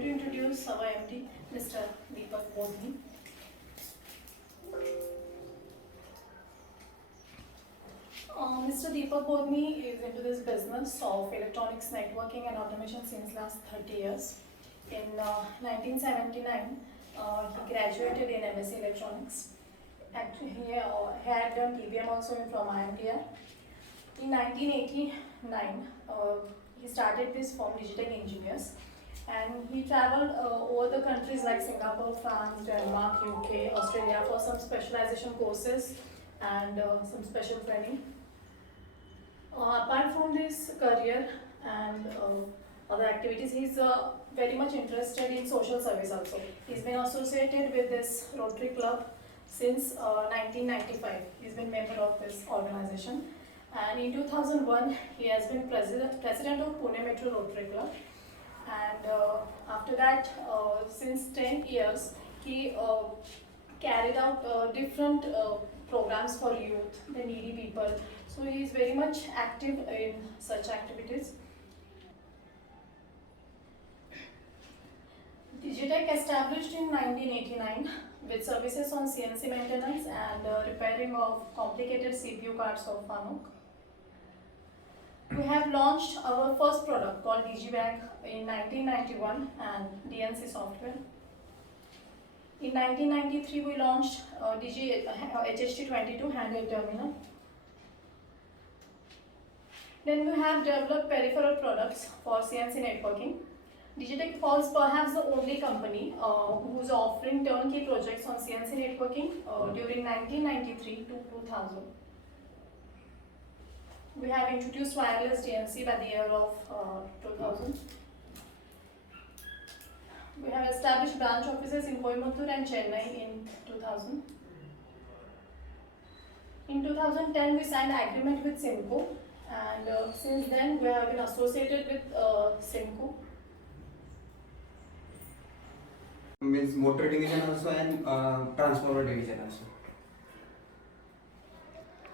going to introduce our MD, Mr. Deepak Bodhi. Mr. Deepak Bodhi is into this business of electronics networking and automation since last 30 years. In 1979, he graduated in MSc Electronics. Actually, he had done TBM also from IMTR. In 1989, he started this firm, Digitech Engineers, and he traveled over the countries like Singapore, France, Denmark, UK, Australia for some specialization courses and some special training. Apart from this career and other activities, he's very much interested in social service also. He's been associated with this Rotary Club since 1995. He's been member of this organization. And in 2001, he has been president of Pune Metro Rotary Club. And after that, since 10 years, he carried out different programs for youth, the needy people. So he is very much active in such activities. Digitech established in 1989 with services on CNC maintenance and repairing of complicated CPU cards of Fanuc. We have launched our first product called DigiBag in 1991 and DNC software. In 1993, we launched HHT22 handheld terminal. Then we have developed peripheral products for CNC networking. Digitech was perhaps the only company who is offering turnkey projects on CNC networking during 1993 to 2000. We have introduced wireless DNC by the year of 2000. We have established branch offices in Coimbatore and Chennai in 2000. In 2010, we signed an agreement with Simco, and since then we have been associated with Simco. Means motor division also and transformer division also.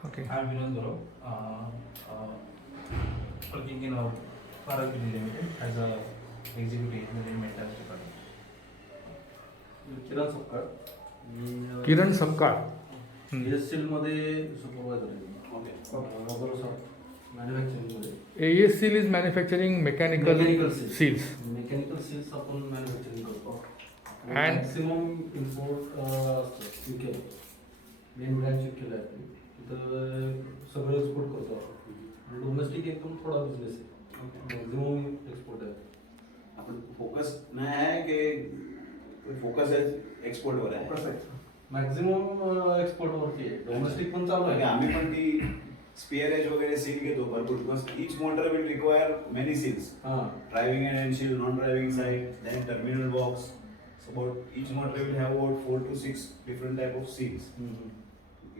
Okay. I'm Vinod working in our Farag Limited as a executive engineer maintenance department. किरण सपकाळ किरण सपकाळ एएससीएल मध्ये supervisor आहे. Manufacturing मध्ये ASCL is manufacturing mechanical seals. Mechanical seals आपण manufacturing करतो. And- maximum import असतं UK main branch यूकेला आहे. तिथं सगळं एक्सपोर्ट करतो आपण. डोमेस्टिक एकदम थोडा बिझनेस आहे. मॅक्सिमम एक्सपोर्ट आहे. आपण फोकस नाही आहे की फोकस आहे एक्सपोर्ट वर आहे. मॅक्सिमम एक्सपोर्ट वरती आहे. डोमेस्टिक पण चालू आहे. आम्ही पण ती स्पेअर एज वगैरे सील घेतो भरपूर because each motor will require many seals. Driving and एनशील, non driving side, then terminal box. So about each motor will have about 4 to 6 different type of seals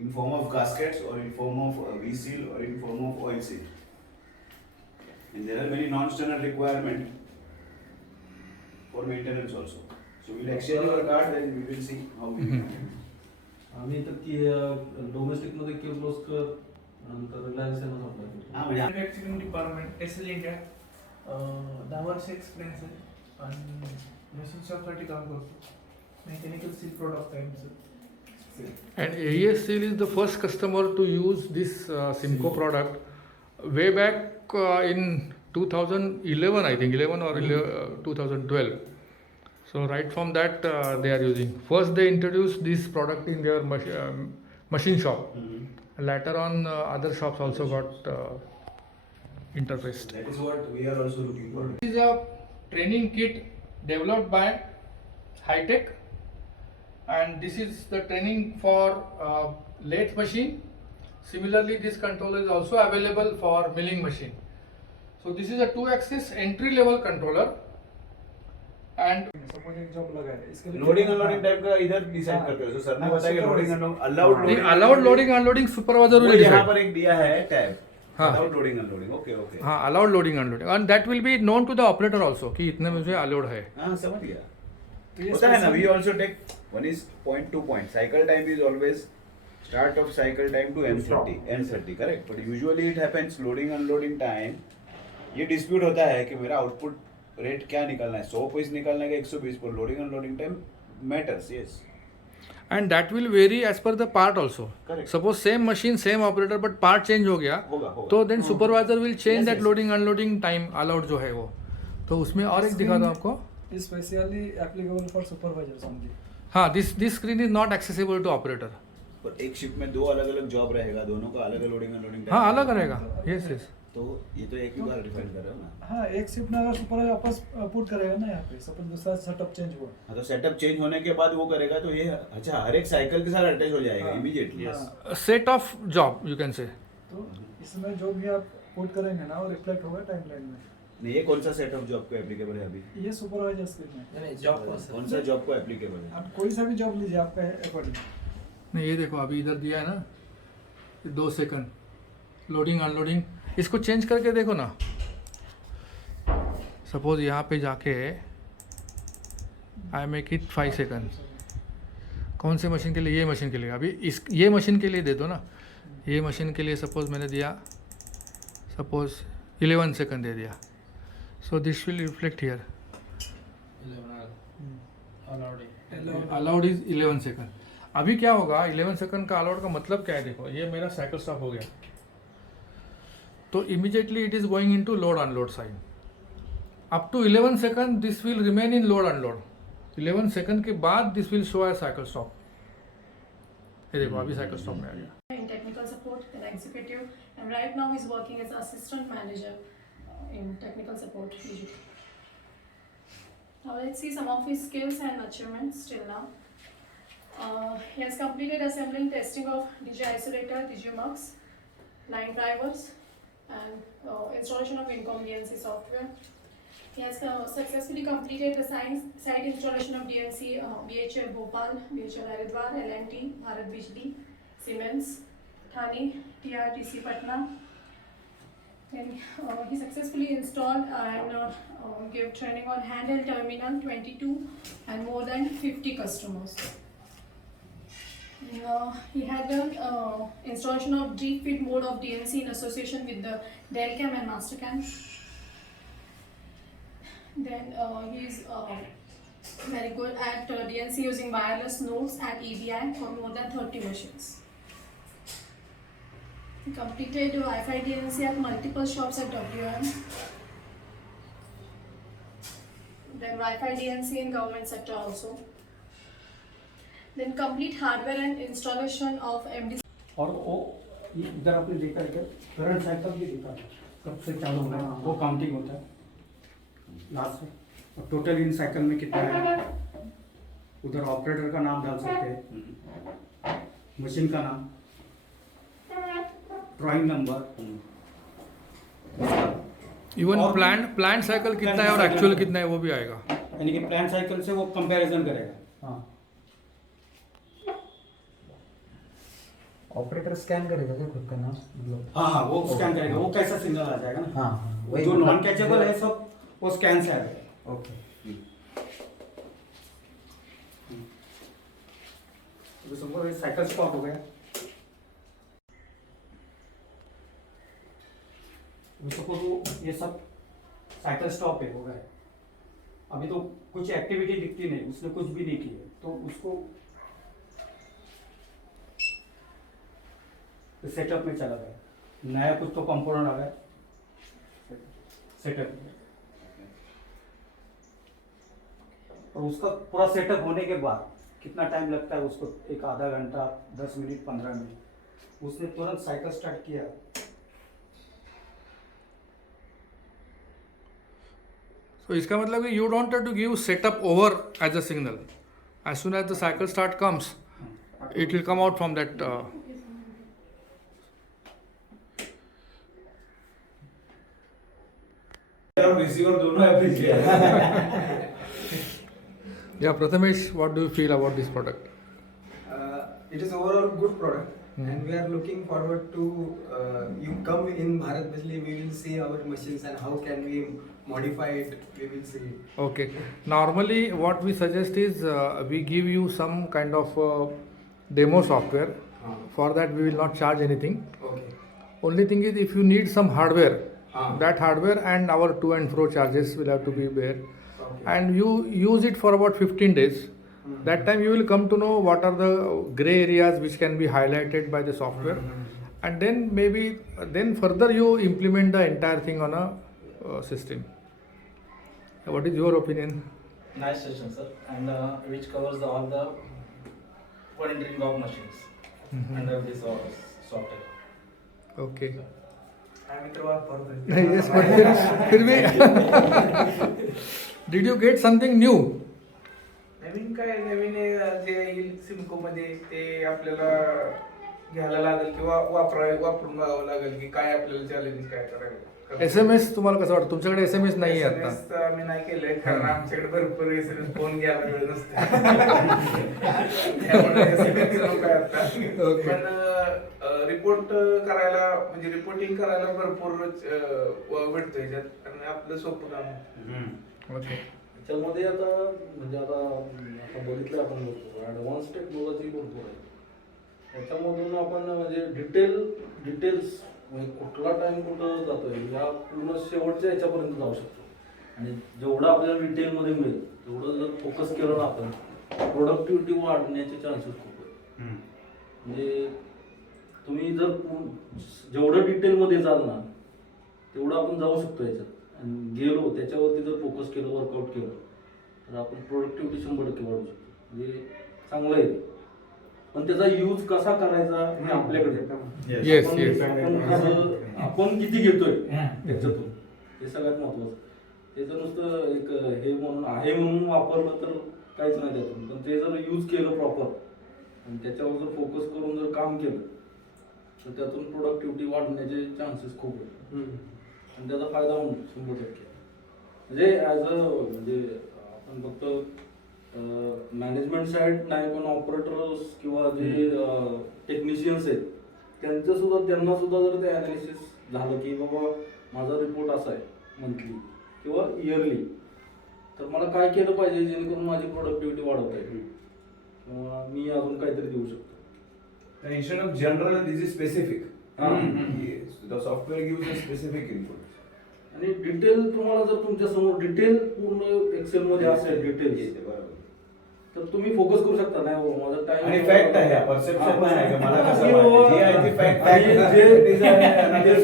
in form of gaskets or in form of V seal or in form of oil seal. And there are many non-standard requirement for maintenance also. So we'll exchange our card and we will see how we can. आम्ही तर ती domestic मध्ये किर्लोस्कर नंतर रिलायन्स यांना supply करतो. म्हणजे manufacturing department SL India 10 वर्ष experience आहे आणि मशीन शॉपसाठी काम करतो. मेकॅनिकल सील प्रोडक्ट आहे आमचं. And ASCL is the first customer to use this Simco product way back in 2011, I think 11 or 2012. So right from that they are using. First they introduced this product in their machine shop. Later on other shops also got interfaced. that is what we are also looking for. This is a training kit developed by Hitech, and this is the training for lathe machine. Similarly, this controller is also available for milling machine. So this is a 2-axis entry level controller, and suppose एक job लगा है इसके लिए loading unloading type का इधर decide करते हो. So sir ने बताया कि loading allowed the allowed loading unloading supervisor will यहाँ decide. पर एक दिया है टैब. हाँ. Allowed loading unloading. Okay okay. हाँ, allowed loading unloading, and that will be known to the operator also कि इतने में से allowed है. हाँ समझ गया. तो ये होता है ना. specific- We also take one is point to point. Cycle time is always start of cycle time to M30 correct. But usually it happens loading unloading time. ये dispute होता है कि मेरा output रेट क्या निकालना है, 100 पीस निकालना है कि 120 पर loading unloading time matters. Yes. And that will vary as per the part also. Correct. Suppose same machine, same operator, but part change हो गया, होगा तो then supervisor will change Yes, that yes. loading unloading time allowed जो है वो. तो उसमें और एक दिखा दो आपको. Especially applicable for supervisors only. हाँ, this screen is not accessible to operator. पर एक शिफ्ट में 2 अलग अलग जॉब रहेगा, दोनों का अलग लोडिंग अनलोडिंग. हाँ, अलग रहेगा. Yes, yes. तो ये तो एक ही बार डिफाइन कर रहे हो ना. हाँ, एक शिफ्ट में अगर सुपरवाइजर वापस पुट करेगा ना यहाँ पे, सपोज दूसरा सेटअप चेंज हुआ. हाँ, तो सेटअप चेंज होने के बाद वो करेगा तो ये अच्छा हर एक साइकिल के साथ अटैच हो जाएगा हाँ, इमीडिएटली. हाँ. Set of job you can say. तो इसमें जो भी आप पुट करेंगे ना वो रिफ्लेक्ट होगा टाइमलाइन में. नहीं, ये कौन सा सेट ऑफ जॉब को एप्लीकेबल है अभी? ये सुपरवाइजर्स के लिए. जॉब कौन सा जॉब को एप्लीकेबल है? आप कोई सा भी जॉब लीजिए आपका अकॉर्डिंग. नहीं, ये देखो अभी इधर दिया है ना 2 सेकंड लोडिंग अनलोडिंग. इसको चेंज करके देखो ना. सपोज यहाँ पे जाके आई मेक इट 5 सेकंड. कौन से मशीन के लिए? ये मशीन के लिए. अभी इस ये मशीन के लिए दे दो ना. ये मशीन के लिए सपोज मैंने दिया सपोज 11 सेकंड दे दिया. So this will reflect here. Allowed is 11 second. अभी क्या होगा 11 सेकंड का अलाउड का मतलब क्या है? देखो ये मेरा साइकिल स्टॉप हो गया तो immediately it is going into load unload sign. Up to 11 second this will remain in load unload. 11 second के बाद this will show as cycle stop. ये देखो अभी साइकिल स्टॉप में आ गया. In technical support, an executive, and right now he's working as assistant manager in technical support usually. Now let's see some of his skills and achievements till now. He has completed assembling testing of DJ isolator, DJ mux, line drivers, and installation of Incom DNC software. He has successfully completed the site installation of DNC, BHL Bhopal, BHL Haridwar, L&T, Bharat Bijli, Siemens, Thane, TRTC Patna. Then he successfully installed and gave training on handheld terminal 22 and more than 50 customers. He had done installation of deep feed mode of DNC in association with the Delcam and Mastercam. Then he is very good at DNC using wireless nodes at EBI for more than 30 machines. He completed Wi-Fi DNC at multiple shops at WM. Then Wi-Fi DNC in government sector also. Then complete hardware and installation of MD. और वो इधर आपने देखा है क्या current cycle भी देखा है कब से चालू हो रहा है वो काउंटिंग होता है लास्ट में. और टोटल इन साइकिल में कितना है उधर ऑपरेटर का नाम डाल सकते हैं, मशीन का नाम, ड्राइंग नंबर. इवन और प्लान साइकिल कितना है और एक्चुअल कितना है वो भी आएगा. यानी कि प्लान साइकिल से वो कंपैरिजन करेगा. हाँ, ऑपरेटर स्कैन करेगा क्या खुद का नाम? मतलब हाँ हाँ वो स्कैन करेगा. वो कैसा सिग्नल आ जाएगा ना. हाँ हाँ वही जो मतलब- नॉन कैचेबल है सब वो स्कैन से आएगा. ओके. तो सबको साइकिल स्टॉप हो गया. सपोज ये सब साइकिल स्टॉप है हो गया. अभी तो कुछ एक्टिविटी दिखती नहीं, उसने कुछ भी नहीं की है तो उसको सेटअप में चला गया. नया कुछ तो कंपोनेंट आ गया सेटअप में. और उसका पूरा सेटअप होने के बाद कितना टाइम लगता है उसको? एक आधा घंटा, 10 मिनट, 15 मिनट. उसने तुरंत साइकिल स्टार्ट किया. So इसका मतलब कि you don't have to give setup over as a signal. As soon as the cycle start comes, it will come out from that. Receiver दोनों application. Yeah, Prathamesh, what do you feel about this product? It is overall good product, and we are looking forward to you come in Bharat Bijli. We will see our machines and how can we modify it. We will see. Okay. Normally, what we suggest is we give you some kind of demo software. For that, we will not charge anything. Okay. Only thing is, if you need some hardware that hardware and our to and fro charges will have to be there. Okay. And you use it for about 15 days. That time you will come to know what are the gray areas which can be highlighted by the software, and then maybe then further you implement the entire thing on a system. What is your opinion? Nice session, sir, and which covers all the monitoring of machines under this software. Okay. आम्ही तर वापरतोय. Yes, but फिर भी did you get something new? नवीन काय नवीन जे येईल Simco मध्ये ते आपल्याला घ्यायला लागेल किंवा वापरून बघावं लागेल की काय आपल्याला चॅलेंज काय करायला. SMS तुम्हाला कसं वाटतं? तुमच्याकडे SMS नाही आहे आता. SMS तर आम्ही नाही केलंय कारण आमच्याकडे भरपूर SMS फोन घ्यायला वेळ नसते. त्यामुळे SMS नको आहे आता. Okay. पण रिपोर्ट करायला म्हणजे रिपोर्टिंग करायला भरपूर भेटतो याच्यात कारण आपलं सोपं काम आहे. Okay. त्याच्यामध्ये आता म्हणजे आता बघितलं आपण ॲडव्हान्स टेक्नॉलॉजी भरपूर आहे. त्याच्यामधून आपण म्हणजे डिटेल्स म्हणजे कुठला टाइम कुठं जातोय या पूर्ण शेवटच्या याच्यापर्यंत जाऊ शकतो. आणि जेवढं आपल्याला डिटेलमध्ये मिळेल तेवढं जर फोकस केलं ना आपण प्रोडक्टिव्हिटी वाढण्याचे चान्सेस खूप आहेत. म्हणजे तुम्ही जर जेवढं डिटेलमध्ये जाल ना तेवढं आपण जाऊ शकतो याच्यात. आणि गेलो त्याच्यावरती जर फोकस केलं वर्कआउट केलं तर आपण प्रोडक्टिव्हिटी 100% वाढवू शकतो. म्हणजे चांगलं आहे. पण त्याचा यूज कसा करायचा हे आपल्याकडे Yes, आपण- yes. आपण किती घेतोय त्याच्यातून हे सगळ्यात महत्वाचं. त्याचं नुसतं एक हे म्हणून आहे म्हणून वापरलं तर काहीच नाही त्यातून. पण ते जर यूज केलं प्रॉपर आणि त्याच्यावर जर फोकस करून जर काम केलं तर त्यातून प्रोडक्टिव्हिटी वाढण्याचे चान्सेस खूप आहेत. आणि त्याचा फायदा होईल 100%. म्हणजे ॲज अ म्हणजे आपण फक्त मॅनेजमेंट साईड नाही पण ऑपरेटर्स किंवा जे टेक्निशियन्स आहेत त्यांना सुद्धा जर ते ॲनालिसिस झालं की बाबा माझा रिपोर्ट असा आहे मंथली किंवा इयरली तर मला काय केलं पाहिजे जेणेकरून माझी प्रोडक्टिव्हिटी वाढवता येईल किंवा मी अजून काहीतरी देऊ शकतो. Instead of general, this is specific. Yes, the software gives a specific input. आणि डिटेल तुम्हाला जर तुमच्या समोर डिटेल पूर्ण एक्सेल मध्ये असेल डिटेल्स तर तुम्ही फोकस करू शकता. नाही बाबा माझा टाइम आणि फॅक्ट आहे परसेप्शन नाही आहे मला कसं जे वाटतं. जी आहे ती fact आहे.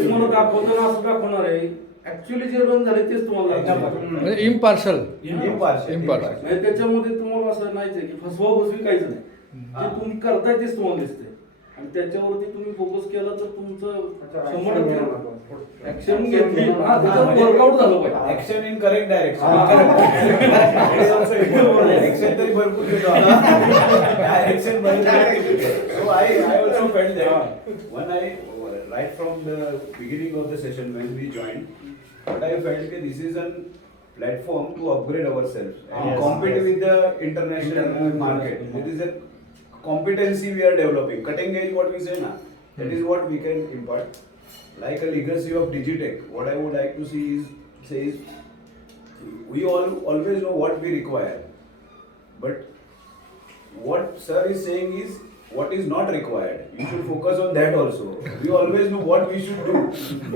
तुम्हाला दाखवताना असं दाखवणार आहे ऍक्च्युअली जे रन झाले तेच तुम्हाला दाखवणार. म्हणजे इम्पार्शल. Impartial. म्हणजे त्याच्यामध्ये तुम्हाला असं नाहीच आहे की फसवी काहीच नाही. जे तुम्ही करताय तेच तुम्हाला दिसते आणि त्याच्यावरती तुम्ही फोकस केला तर तुमचं 100% ऍक्शन घेतली वर्कआउट झालं पाहिजे. Action in correct direction. Action तरी भरपूर घेतो. Direction बरोबर. So I also felt that when I right from the beginning of the session when we joined, what I felt that this is a platform to upgrade ourselves and compete with the international market. It is a competency we are developing. Cutting edge, what we say now, that is what we can impart. Like a legacy of Digitech, what I would like to see is we always know what we require, but what sir is saying is what is not required. You should focus on that also. We always know what we should do,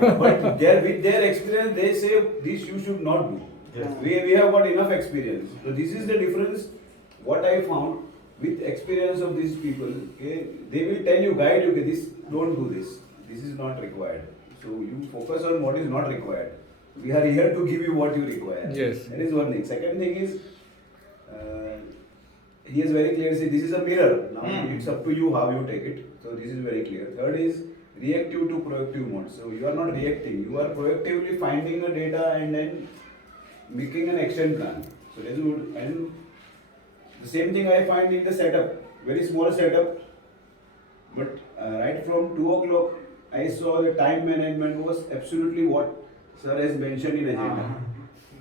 but with their experience, they say this you should not do. Yes. We have got enough experience. So this is the difference. What I found with experience of these people, okay, they will tell you, guide you, okay, this don't do this. This is not required. So you focus on what is not required. We are here to give you what you require. Yes. That is one thing. Second thing is, he is very clear. See, this is a mirror. Now it's up to you how you take it. So this is very clear. Third is reactive to proactive mode. So you are not reacting. You are proactively finding the data and then making an action plan. So that is good. And the same thing I find in the setup. Very small setup. But right from 2 o'clock, I saw the time management was absolutely what sir has mentioned in agenda.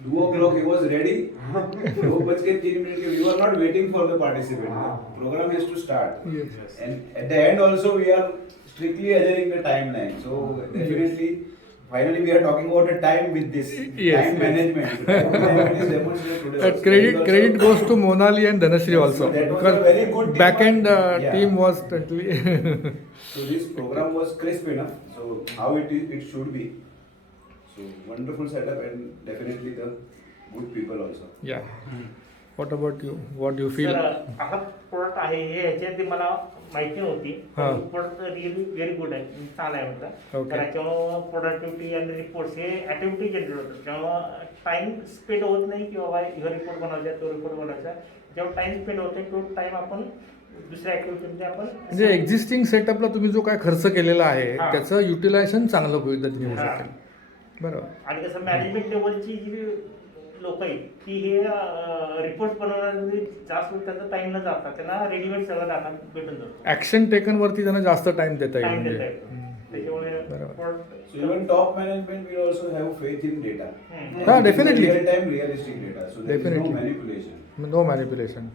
2 o'clock he was ready. 2:03 we were not waiting for the participant. The program has to start. Yes. And at the end also we are strictly adhering the timeline. So definitely, finally we are talking about a time with this time management. Time management is demonstrated today also. Credit goes to Monali and Dhanashree also, So that was because a very good team. back end Yeah. team was totally. So this program was crisp enough. So how it should be. So wonderful setup and definitely the good people also. Yeah. What about you? What do you feel? Sir हा product आहे हे ह्याच्यात मला माहिती नव्हती. हा. Product really very good आहे, चांगला आहे म्हटलं. Okay. तर याच्यामुळं प्रोडक्टिव्हिटी आणि रिपोर्ट्स हे ॲक्टिव्हिटी जनरेट होतात. त्यामुळं टाइम स्पेंड होत नाही की बाबा ह्यो रिपोर्ट बनवायचा तो रिपोर्ट बनवायचा. जेव्हा टाइम स्पेंड होते तो टाइम आपण दुसऱ्या ॲक्टिव्हिटीमध्ये आपण म्हणजे एक्झिस्टिंग सेटअपला तुम्ही जो काय खर्च केलेला आहे हा. त्याचं युटिलायझेशन चांगलं होईल त्याची होऊ हा. शकेल. बरोबर. आणि कसं मॅनेजमेंट लेवलची जी लोक आहेत की हे रिपोर्ट बनवण्यामध्ये जास्त त्याचा टाइम न जाता त्यांना रेडीमेड सगळं डाटा भेटून जातो. ऍक्शन टेकन वरती त्यांना जास्त टाइम देता येईल टाइम म्हणजे. देता येतो. त्याच्यामुळे बरोबर. product- So even top management will also have faith in data. Hmm. Yeah, definitely. Real time realistic data. So there is no Definitely. manipulation. No manipulation.